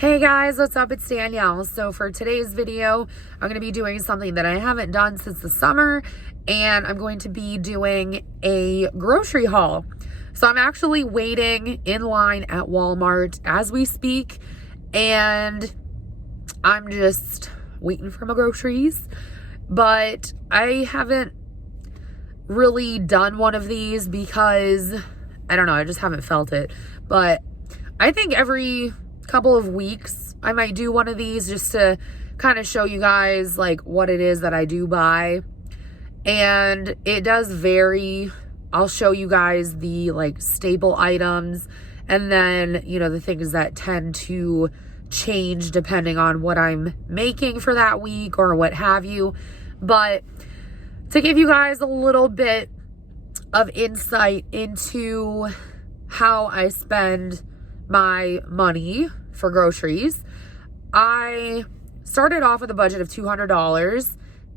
Hey guys, what's up? It's Danielle. So for today's video, I'm going to be doing something that I haven't done since the summer, and I'm going to be doing a grocery haul. So I'm actually waiting in line at Walmart as we speak, and I'm just waiting for my groceries. But I haven't really done one of these because, I don't know, I just haven't felt it. But I think every couple of weeks I might do one of these just to kind of show you guys like what it is that I do buy. And it does vary. I'll show you guys the like staple items, and then the things that tend to change depending on what I'm making for that week or what have you. But to give you guys a little bit of insight into how I spend my money for groceries, I started off with a budget of $200,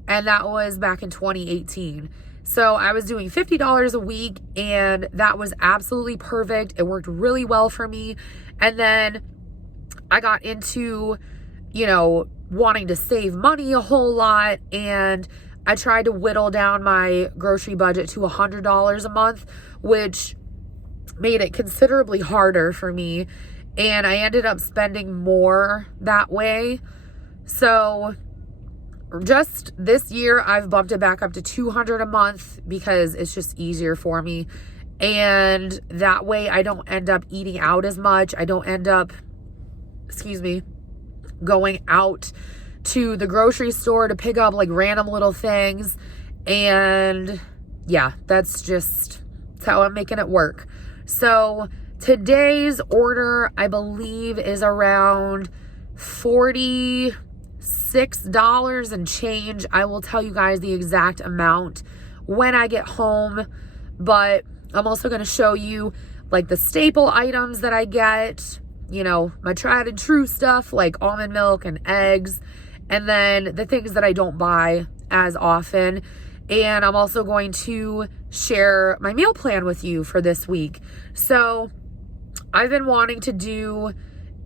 and that was back in 2018. So I was doing $50 a week, and that was absolutely perfect. It worked really well for me. And then I got into, wanting to save money a whole lot, and I tried to whittle down my grocery budget to $100 a month, which made it considerably harder for me, and I ended up spending more that way. So just this year I've bumped it back up to $200 a month because it's just easier for me, and that way I don't end up eating out as much. I don't end up going out to the grocery store to pick up like random little things. And yeah, that's how I'm making it work. So today's order, I believe, is around $46 and change. I will tell you guys the exact amount when I get home, but I'm also going to show you like the staple items that I get, my tried and true stuff like almond milk and eggs, and then the things that I don't buy as often. And I'm also going to share my meal plan with you for this week. So I've been wanting to do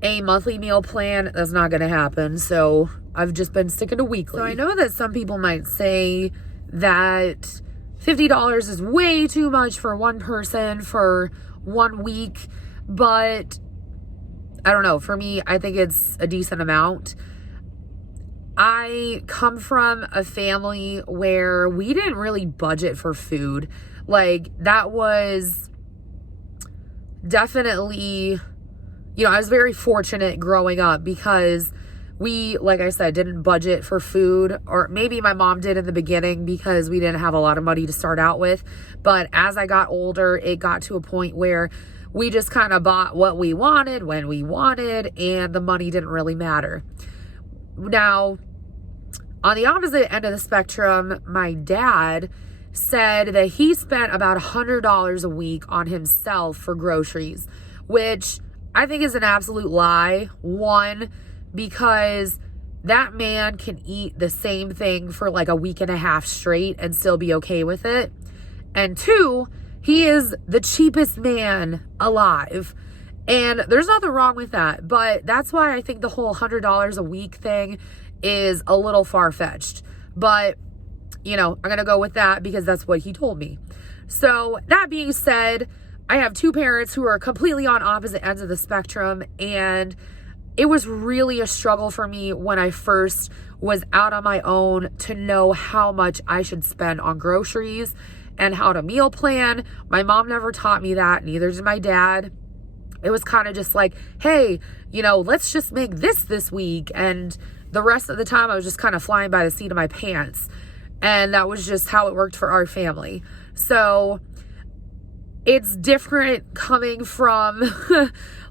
a monthly meal plan. That's not going to happen. So I've just been sticking to weekly. So I know that some people might say that $50 is way too much for one person for 1 week, but I don't know. For me, I think it's a decent amount. I come from a family where we didn't really budget for food. Like, that was definitely, I was very fortunate growing up because we, like I said, didn't budget for food. Or maybe my mom did in the beginning because we didn't have a lot of money to start out with. But as I got older, it got to a point where we just kind of bought what we wanted when we wanted, and the money didn't really matter. Now, on the opposite end of the spectrum, my dad said that he spent about $100 a week on himself for groceries, which I think is an absolute lie. One, because that man can eat the same thing for like a week and a half straight and still be okay with it. And two, he is the cheapest man alive. And there's nothing wrong with that. But that's why I think the whole $100 a week thing is a little far-fetched. But, I'm going to go with that because that's what he told me. So that being said, I have two parents who are completely on opposite ends of the spectrum. And it was really a struggle for me when I first was out on my own to know how much I should spend on groceries and how to meal plan. My mom never taught me that, neither did my dad. It was kind of just like, hey, let's just make this week. And the rest of the time I was just kind of flying by the seat of my pants. And that was just how it worked for our family. So it's different coming from,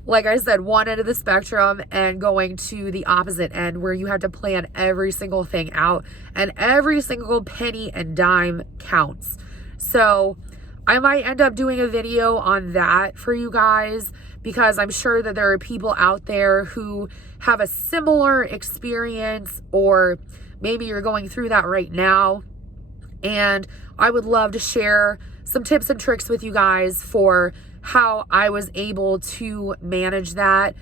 like I said, one end of the spectrum and going to the opposite end where you have to plan every single thing out and every single penny and dime counts. So I might end up doing a video on that for you guys because I'm sure that there are people out there who have a similar experience, or maybe you're going through that right now. And I would love to share some tips and tricks with you guys for how I was able to manage that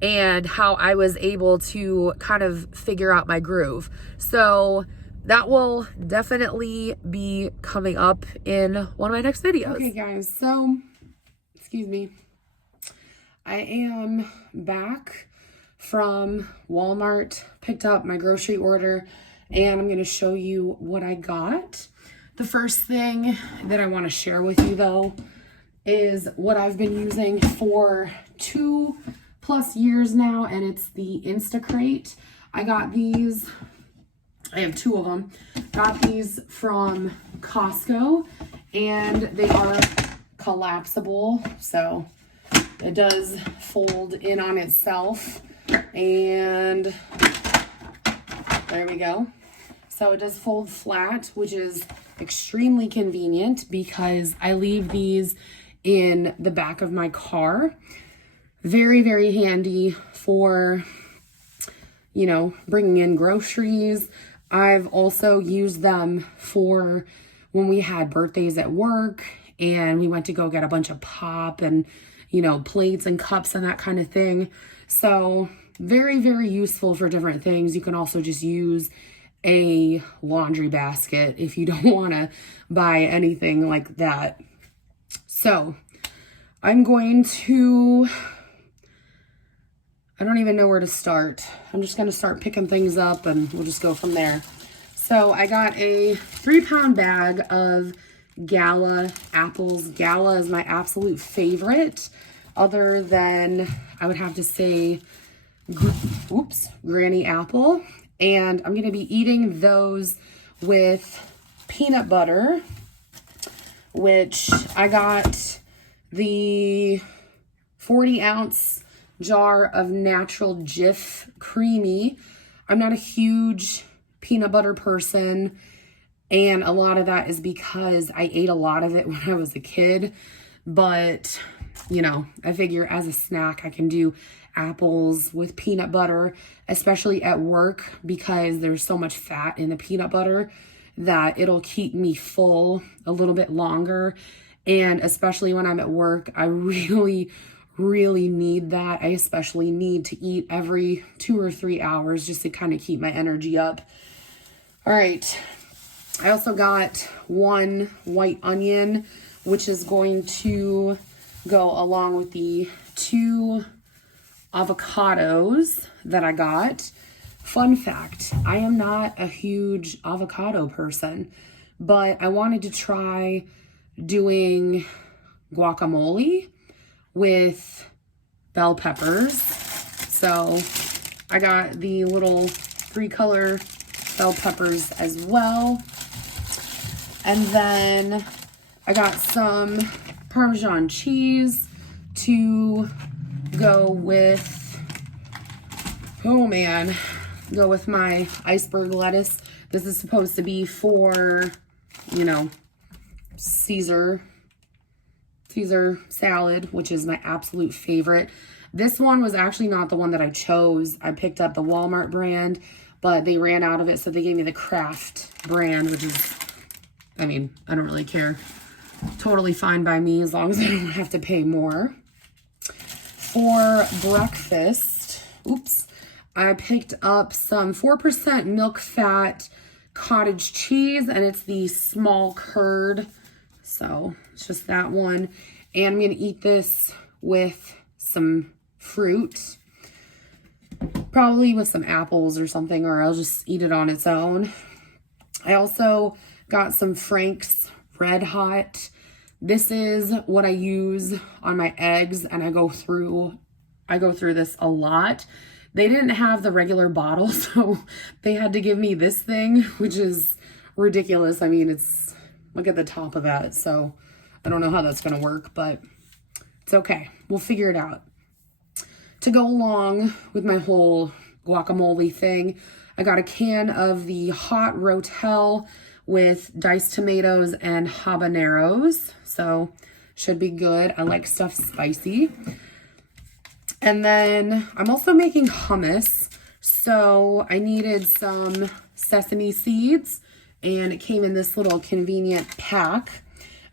and how I was able to kind of figure out my groove. So that will definitely be coming up in one of my next videos. Okay guys, so, excuse me. I am back from Walmart, picked up my grocery order, and I'm going to show you what I got. The first thing that I want to share with you though is what I've been using for 2+ years now, and it's the Instacrate. I got these, I have 2 of them. Got these from Costco, and they are collapsible, so it does fold in on itself, and there we go. So it does fold flat, which is extremely convenient because I leave these in the back of my car. Very, very handy for, you know, bringing in groceries. I've also used them for when we had birthdays at work and we went to go get a bunch of pop and, you know, plates and cups and that kind of thing. So very, very useful for different things. You can also just use a laundry basket if you don't want to buy anything like that. So I'm going to, I don't even know where to start. I'm just going to start picking things up and we'll just go from there. So I got a 3-pound bag of Gala apples. Gala is my absolute favorite, other than, I would have to say, Granny Apple. And I'm going to be eating those with peanut butter, which I got the 40-ounce jar of natural Jif creamy. I'm not a huge peanut butter person, and a lot of that is because I ate a lot of it when I was a kid. But, you know, I figure as a snack I can do apples with peanut butter, especially at work, because there's so much fat in the peanut butter that it'll keep me full a little bit longer. And especially when I'm at work, I really need that. I especially need to eat every 2 or 3 hours just to kind of keep my energy up. All right. I also got 1 white onion, which is going to go along with the 2 avocados that I got. Fun fact, I am not a huge avocado person, but I wanted to try doing guacamole with bell peppers. So I got the little 3-color bell peppers as well. And then I got some Parmesan cheese to go with, go with my iceberg lettuce. This is supposed to be for, you know, Caesar salad, which is my absolute favorite. This one was actually not the one that I chose. I picked up the Walmart brand, but they ran out of it, so they gave me the Kraft brand, which is, I mean, I don't really care. Totally fine by me as long as I don't have to pay more. For breakfast, I picked up some 4% milk fat cottage cheese, and it's the small curd. So it's just that one. And I'm going to eat this with some fruit, probably with some apples or something, or I'll just eat it on its own. I also got some Frank's Red Hot. This is what I use on my eggs, and I go through this a lot. They didn't have the regular bottle, so they had to give me this thing, which is ridiculous. I mean, it's, look at the top of that. So I don't know how that's going to work, but it's okay. We'll figure it out. To go along with my whole guacamole thing, I got a can of the Hot Rotel with diced tomatoes and habaneros. So should be good. I like stuff spicy. And then I'm also making hummus. So I needed some sesame seeds, and it came in this little convenient pack.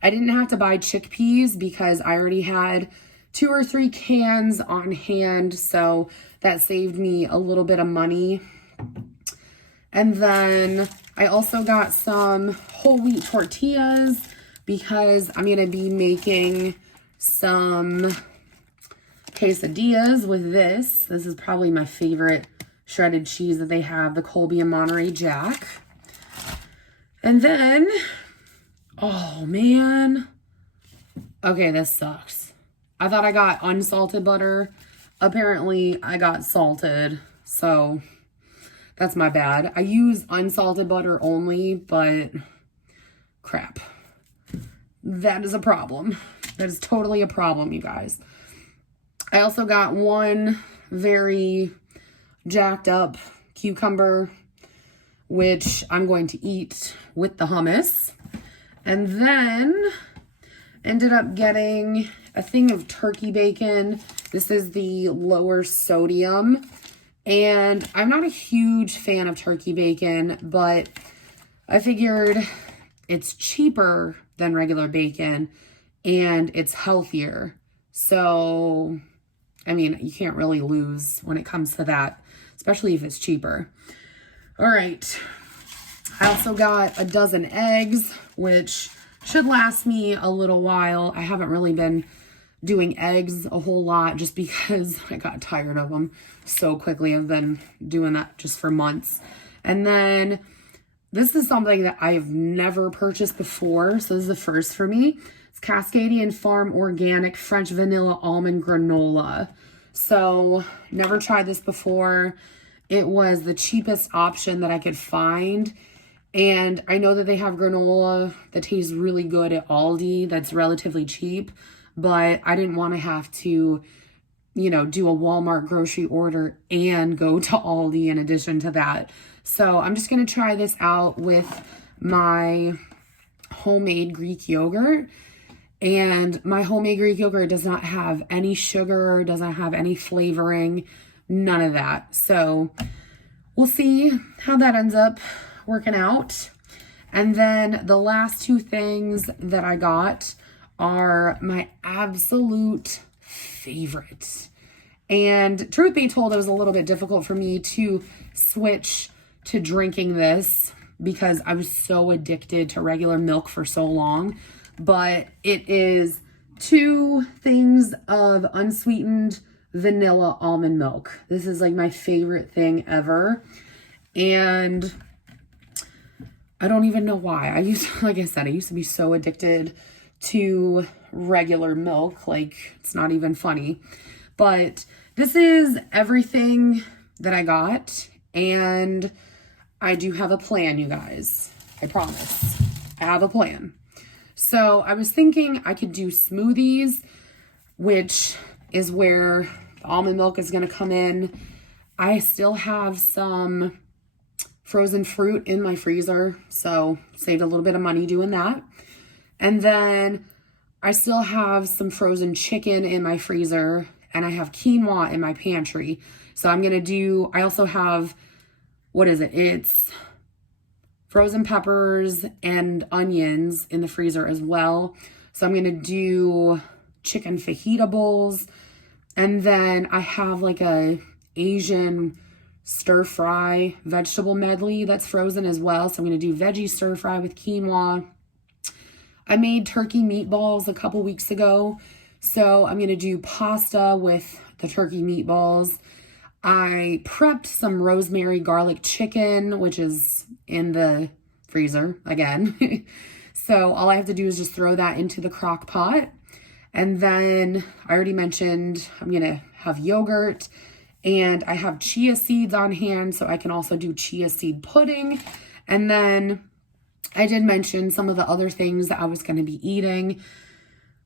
I didn't have to buy chickpeas because I already had 2 or 3 cans on hand, so that saved me a little bit of money. And then I also got some whole wheat tortillas because I'm going to be making some quesadillas with this. This is probably my favorite shredded cheese that they have, the Colby and Monterey Jack. And then, oh man, okay, this sucks. I thought I got unsalted butter. Apparently I got salted, so that's my bad. I use unsalted butter only, but crap. That is a problem. That is totally a problem, you guys. I also got one very jacked up cucumber, which I'm going to eat with the hummus. And then ended up getting a thing of turkey bacon. This is the lower sodium. And I'm not a huge fan of turkey bacon, but I figured it's cheaper than regular bacon and it's healthier. So, I mean, you can't really lose when it comes to that, especially if it's cheaper. All right. I also got a dozen eggs, which should last me a little while. I haven't really been doing eggs a whole lot just because I got tired of them so quickly. I've been doing that just for months. And then this is something that I have never purchased before, so this is the first for me. It's Cascadian Farm Organic French Vanilla Almond Granola. So never tried this before. It was the cheapest option that I could find. And I know that they have granola that tastes really good at Aldi that's relatively cheap, but I didn't want to have to, you know, do a Walmart grocery order and go to Aldi in addition to that. So I'm just going to try this out with my homemade Greek yogurt. And my homemade Greek yogurt does not have any sugar, doesn't have any flavoring, none of that. So we'll see how that ends up working out. And then the last two things that I got are my absolute favorite. And truth be told, it was a little bit difficult for me to switch to drinking this because I was so addicted to regular milk for so long. But it is 2 things of unsweetened vanilla almond milk. This is like my favorite thing ever. And I don't even know why. Like I said, I used to be so addicted to regular milk. Like, it's not even funny. But this is everything that I got. And I do have a plan, you guys. I promise. I have a plan. So I was thinking I could do smoothies, which is where the almond milk is going to come in. I still have some frozen fruit in my freezer, so saved a little bit of money doing that. And then I still have some frozen chicken in my freezer, and I have quinoa in my pantry. So I'm going to do, I also have, what is it? It's frozen peppers and onions in the freezer as well. So I'm going to do chicken fajita bowls. And then I have like a Asian stir fry vegetable medley that's frozen as well. So I'm going to do veggie stir fry with quinoa. I made turkey meatballs a couple weeks ago. So I'm going to do pasta with the turkey meatballs. I prepped some rosemary garlic chicken, which is in the freezer again. So all I have to do is just throw that into the crock pot. And then I already mentioned I'm going to have yogurt, and I have chia seeds on hand, so I can also do chia seed pudding. And then I did mention some of the other things that I was going to be eating,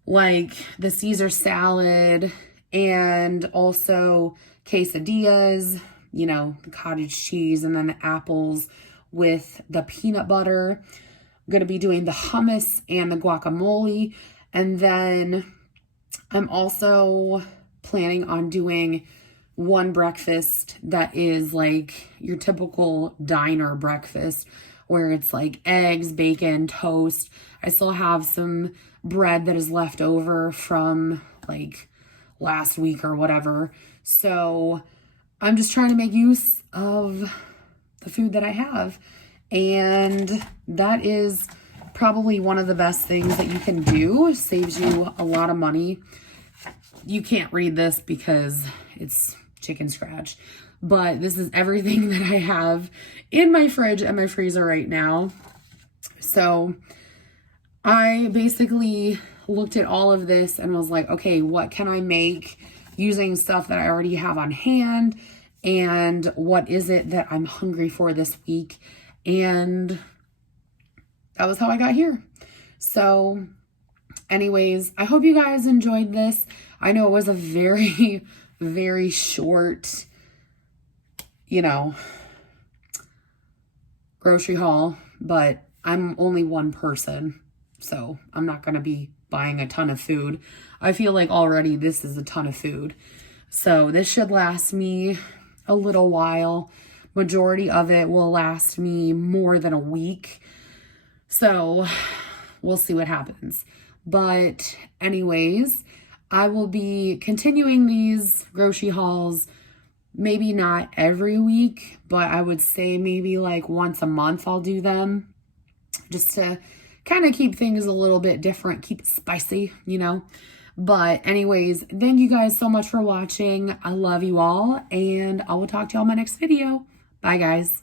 like the Caesar salad and also quesadillas, you know, the cottage cheese, and then the apples with the peanut butter. I'm going to be doing the hummus and the guacamole. And then I'm also planning on doing one breakfast that is like your typical diner breakfast, where it's like eggs, bacon, toast. I still have some bread that is left over from like last week or whatever. So I'm just trying to make use of the food that I have. And that is probably one of the best things that you can do. Saves you a lot of money. You can't read this because it's chicken scratch, but this is everything that I have in my fridge and my freezer right now. So I basically looked at all of this and was like, okay, what can I make using stuff that I already have on hand? And what is it that I'm hungry for this week? And that was how I got here. So anyways, I hope you guys enjoyed this. I know it was a very, very short, grocery haul, but I'm only one person, so I'm not going to be buying a ton of food. I feel like already this is a ton of food. So this should last me a little while. Majority of it will last me more than a week. So we'll see what happens. But anyways, I will be continuing these grocery hauls, maybe not every week, but I would say maybe like once a month I'll do them, just to kind of keep things a little bit different, keep it spicy, But anyways, thank you guys so much for watching. I love you all, and I will talk to you all in my next video. Bye, guys.